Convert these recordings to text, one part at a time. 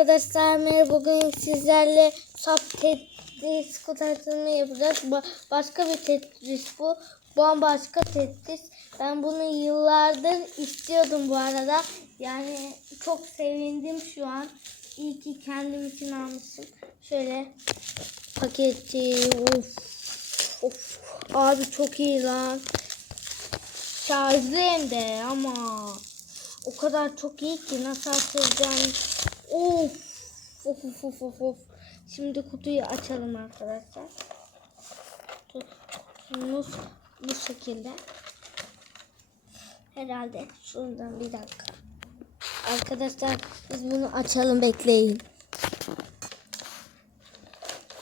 Arkadaşlar merhaba bugün sizlerle sap Tetris kutu yapacağız. Ba- başka bir Tetris bu. Bambaşka Tetris. Ben bunu yıllardır istiyordum bu arada. Yani çok sevindim şu an. İyi ki kendim için almışım. Şöyle paketi. Of. Of. Abi çok iyi lan. Şarjlı hem de ama o kadar çok iyi ki nasıl açacağım. Of. Of of of of of. Şimdi kutuyu açalım arkadaşlar. Kutumuz bu şekilde. Herhalde şuradan bir dakika. Arkadaşlar biz bunu açalım bekleyin.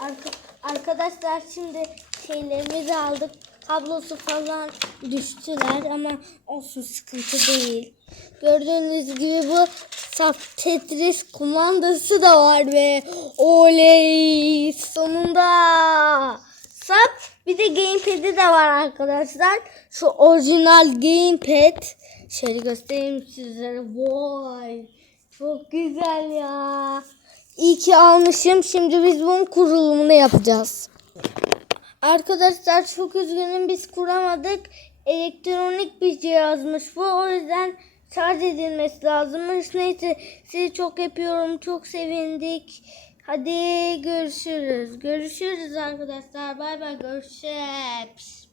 Arka- arkadaşlar şimdi şeylerimizi aldık. Kablosu falan düştüler ama olsun sıkıntı değil. Gördüğünüz gibi bu saf Tetris kumandası da var ve oley sonunda. Sap bir de gamepad'i de var arkadaşlar. Şu orijinal gamepad. Şöyle göstereyim sizlere. Vay çok güzel ya. İyi ki almışım. Şimdi biz bunun kurulumunu yapacağız. Arkadaşlar çok üzgünüm biz kuramadık. Elektronik bir cihazmış bu. O yüzden şarj edilmesi lazımmış. Neyse sizi çok yapıyorum. Çok sevindik. Hadi görüşürüz. Görüşürüz arkadaşlar. Bay bay görüşürüz.